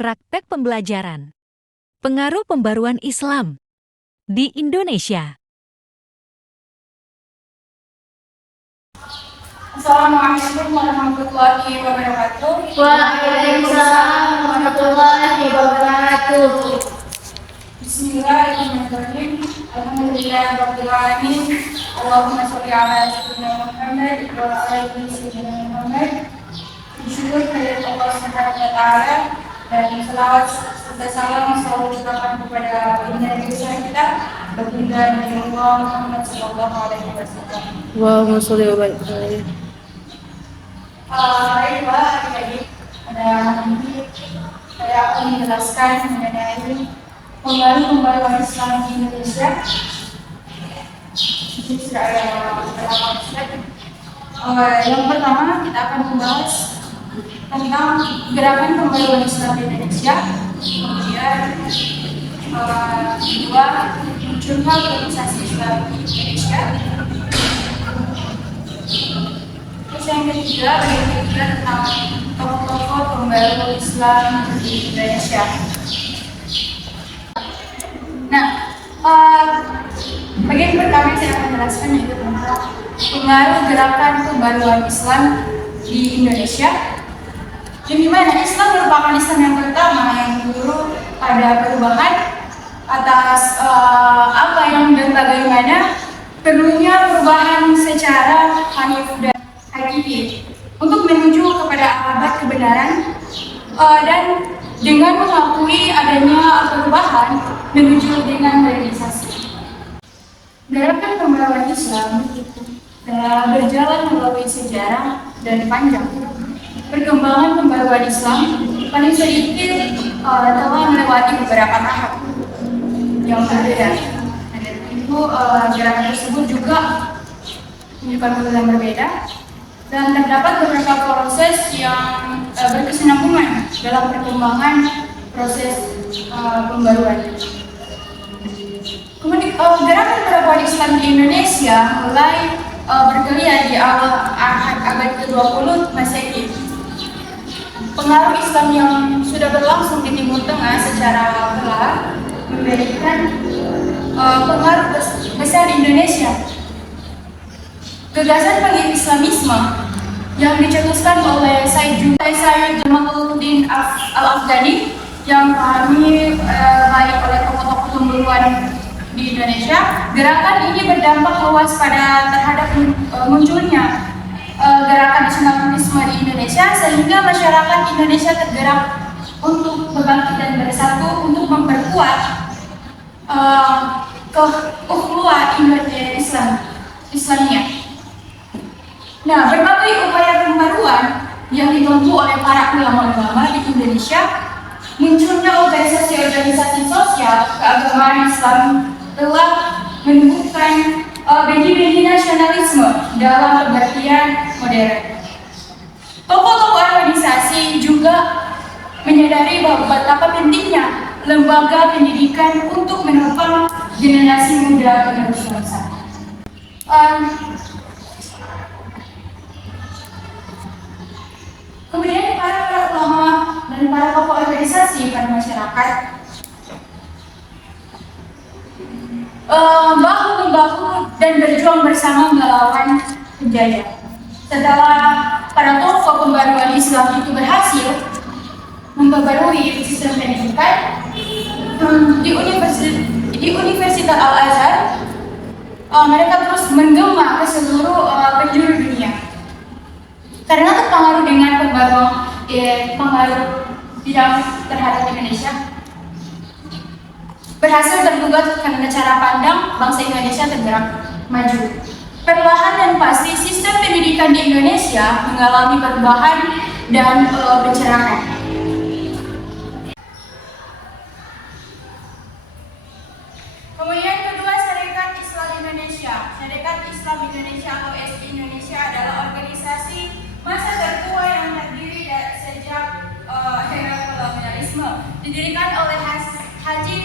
Praktek pembelajaran. Pengaruh pembaruan Islam di Indonesia. Assalamualaikum warahmatullahi wabarakatuh. Waalaikumsalam warahmatullahi wabarakatuh. Bismillahirrahmanirrahim. Alhamdulillahirabbil alamin. Allahumma shalli ala sayyidina Muhammad wa ala ali sayyidina Muhammad. Bersyukur kepada Allah Subhanahu wa taala dan selawat serta salam selalu dicurahkan kepada baginda besar kita, baginda Nabi Muhammad sallallahu alaihi wasallam. Allahumma sholli wa barik alaihi. Baik Pak, adik-adik, pada hari ini saya akan menjelaskan mengenai pembaruan Islam di Indonesia. Ini sudah ada beberapa slide. Yang pertama kita akan membahas tentang gerakan pembaruan Islam di Indonesia. Kemudian kedua, munculnya organisasi Islam di Indonesia. Terus yang ketiga, tentang tokoh-tokoh pembaru Islam di Indonesia. Nah, bagian pertama yang saya akan jelaskan yaitu tentang pengaruh gerakan pembaruan Islam di Indonesia. Yang dimana Islam merupakan Islam yang pertama yang dulu pada perubahan atas apa yang dan bagaimana perlunya perubahan secara hanif dan hakiki untuk menuju kepada abad kebenaran dan dengan mengakui adanya perubahan menuju dengan modernisasi. Gerakan pembaruan Islam berjalan melalui sejarah dan panjang. Perkembangan pembaruan Islam paling sedikit telah melewati beberapa tahap yang berbeda. Dan itu gerakan tersebut juga menunjukkan hal yang berbeda. Dan terdapat beberapa proses yang berkesinambungan dalam perkembangan proses pembaruan. Kemudian gerakan pembaruan Islam di Indonesia mulai bergeliat di awal abad ke-20 Masehi. Pengaruh Islam yang sudah berlangsung di Timur Tengah secara pelan memberikan pengaruh besar di Indonesia. Gagasan Pan-Islamisme yang dicetuskan oleh Sayyid Jamaluddin Al-Afghani yang kami baik oleh tokoh-tokoh pembaruan di Indonesia. Gerakan ini berdampak luas terhadap munculnya gerakan nasionalisme di Indonesia, sehingga masyarakat Indonesia tergerak untuk berbangkit dan bersatu untuk memperkuat keukhuwah Islamiyah. Nah, berbagai upaya pembaruan yang ditempuh oleh para ulama-ulama di Indonesia, munculnya organisasi-organisasi sosial keagamaan Islam telah menumbuhkan benih-benih nasionalisme dalam pengertian modern. Tokoh-tokoh organisasi juga menyadari bahwa betapa pentingnya lembaga pendidikan untuk menopang generasi muda penerus bangsa. Kemudian para ulama dan para tokoh organisasi pada masyarakat bahu-membahu dan berjuang bersama melawan penjajah. Setelah para tokoh pembaruan Islam itu berhasil memperbarui sistem pendidikan di Universitas Al-Azhar, mereka terus menggema ke seluruh penjuru dunia. Karena terpengaruh dengan pengaruh bidang terhadap Indonesia, berhasil tergugat karena cara pandang bangsa Indonesia tergerak maju. Perlahan dan pasti sistem pendidikan di Indonesia mengalami perubahan dan pencerahan. Kemudian kedua, Syarikat Islam Indonesia. Syarikat Islam Indonesia atau SI Indonesia adalah organisasi masa tertua yang terdiri sejak era kolonialisme. Didirikan oleh Haji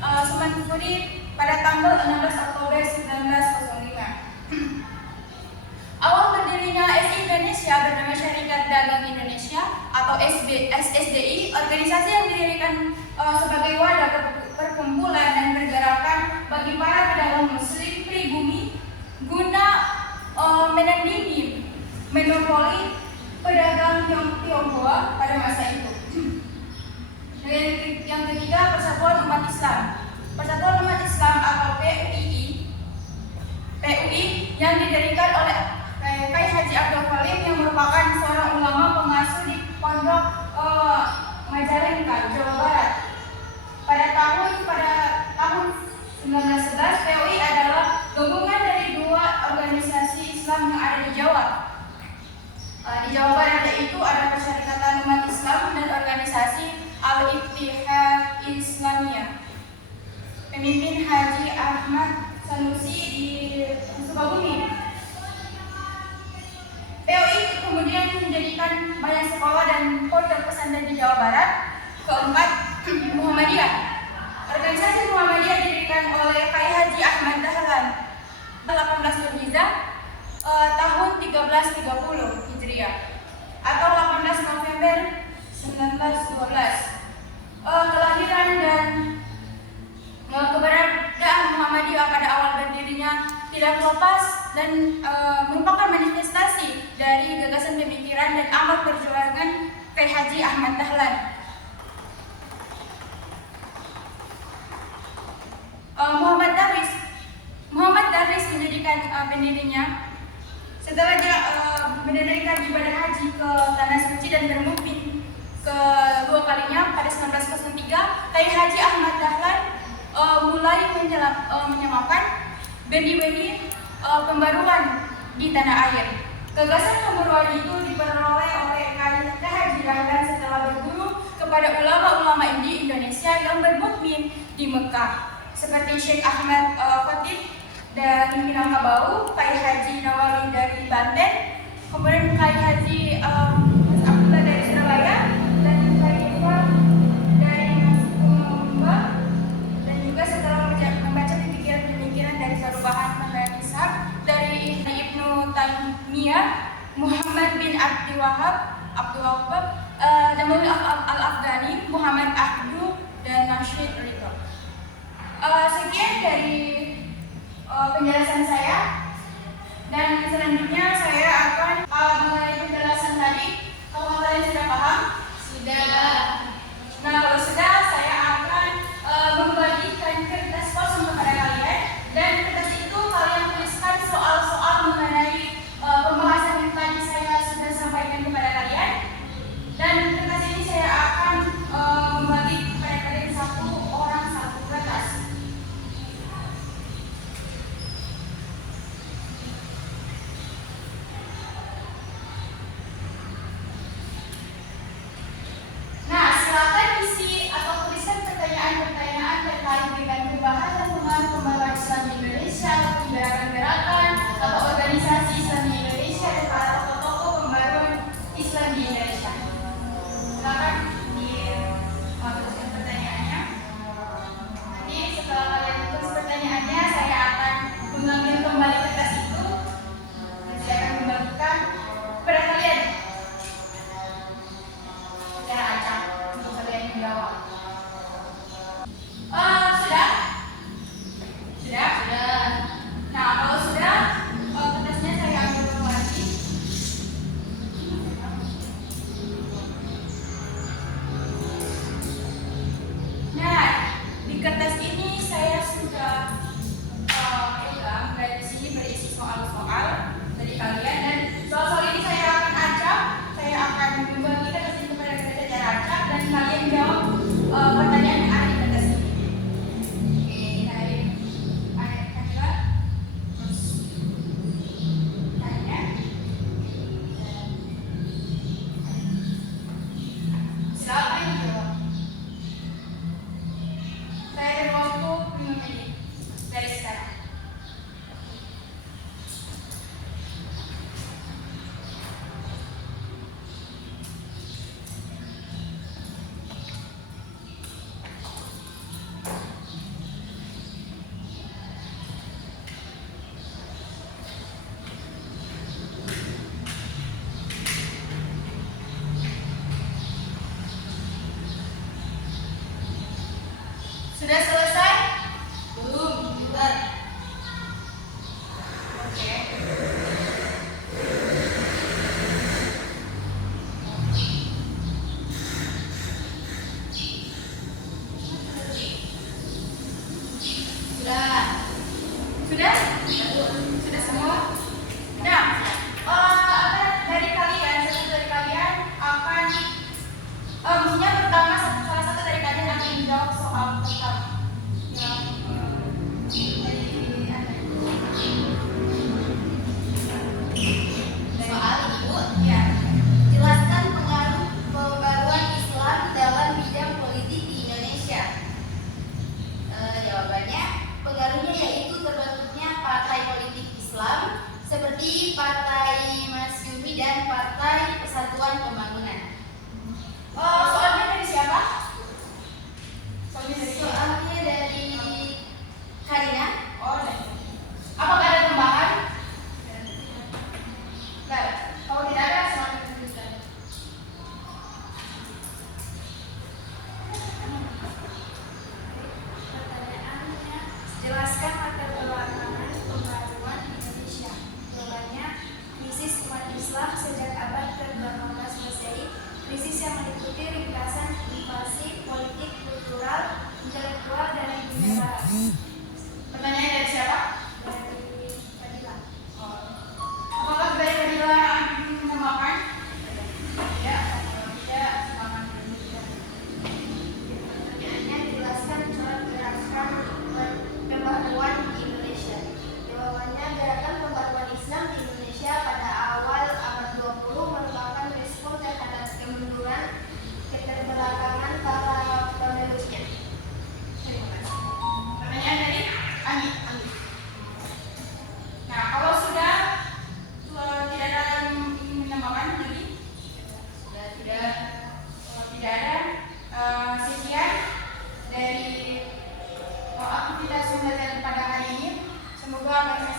Suman Kuri pada tanggal 16 Oktober 1905. Awal berdirinya SI Indonesia bernama Syarikat Dagang Indonesia atau SSDI, organisasi yang didirikan sebagai wadah perkumpulan dan pergerakan bagi para pedagang muslim pribumi guna menandingi monopoli pedagang Tionghoa pada masa itu. Dan yang ketiga, Persatuan Umat Islam. Persatuan Umat Islam atau PUI yang didirikan oleh Kiai Haji Abdul Khalim yang merupakan seorang ulama pengasuh di Pondok Majalengka, Jawa Barat. Pada tahun 1911, PUI adalah gabungan dari dua organisasi Islam yang ada di Jawa. Di Jawa Barat, yaitu ada Persyarikatan Umat Islam dan organisasi Al-Ittihad Islamiyah. Pemimpin Haji Ahmad Sanusi di Sukabumi. PUI kemudian menjadikan banyak sekolah dan pondok pesantren di Jawa Barat. Keempat, Muhammadiyah. Organisasi Muhammadiyah didirikan oleh Kiai Haji Ahmad Dahlan 18 Zulhijjah tahun 1330 Hijriah atau 18 November 1912. Kelahiran dan keberadaan Muhammadiyah pada awal berdirinya tidak lepas dan merupakan manifestasi dari gagasan pemikiran dan amal perjuangan Kiai Haji Ahmad Dahlan. Muhammad Darwis menjadikan pendirinya setelah dia mendirikan ibadah haji ke Tanah Suci dan bermukmin kedua kalinya pada 1903, Kiai Haji Ahmad Dahlan mulai menyematkan benih-benih pembaruan di tanah air. Gagasan pembaruan itu diperoleh oleh Kiai Haji Dahlan setelah berguru kepada ulama-ulama di Indonesia yang bermukmin di Mekah, seperti Syekh Ahmad Khatib dari Minangkabau, Kiai Haji Nawawi dari Banten, kemudian Kiai Haji Mas Abdullah dari Surabaya, dan Kiai Ifah dari Sumba, dan juga setelah membaca pemikiran dari Sarubahan Mahmud Ishaq dari Ibnu Taimiyah, Muhammad bin Abdul Wahab, Jamal Al-Afghani, Muhammad Abdu, dan Nasyid Ridho. Sekian dari penjelasan saya, dan selanjutnya saya akan mengenai penjelasan tadi Sudah selesai? Belum. Bentar. Oke. Sudah. Sudah? Sudah semua? Nah, dari kalian, satu dari kalian akan yang pertama, salah satu dari kalian akan menjawab soal pertama. Soal ibu, Ya. jelaskan pengaruh pembaruan Islam dalam bidang politik di Indonesia. Jawabannya, pengaruhnya yaitu terbentuknya partai politik Islam seperti Partai Masyumi dan Partai Persatuan Pembangunan. Soalnya dari siapa? Soalnya dari siapa? Soalnya dari Karina. Oh, dari. Apakah ada tambahan? Enggak. Kalau tidak ada, selamat melanjutkan. Pertanyaannya, jelaskan latar belakang pembaruan Indonesia. Jawabannya, krisis umat Islam sejak abad ke-18 Masehi, krisis yang meliputi ringkasan invasi politik, kultural, intelektual dari dunia barat. Pertanyaan dari siapa? Dari Fadila. Apakah dari Fadila ingin menambahkan? Tidak. Kalau tidak, selamat melanjutkan. Pertanyaannya, jelaskan cara gerakan pembaruan di Indonesia. Jawabannya, gerakan pembaruan Islam di Indonesia pada awal abad 20 merupakan respon terhadap kemunduran keterbelakangan para penduduknya. Terima kasih. Pertanyaan dari Ani. Nah, kalau sudah tidak ada yang ingin menambahkan lagi? Sudah. Kalau tidak ada, sekian dari aktivitas pembelajaran pada hari ini. Semoga apa yang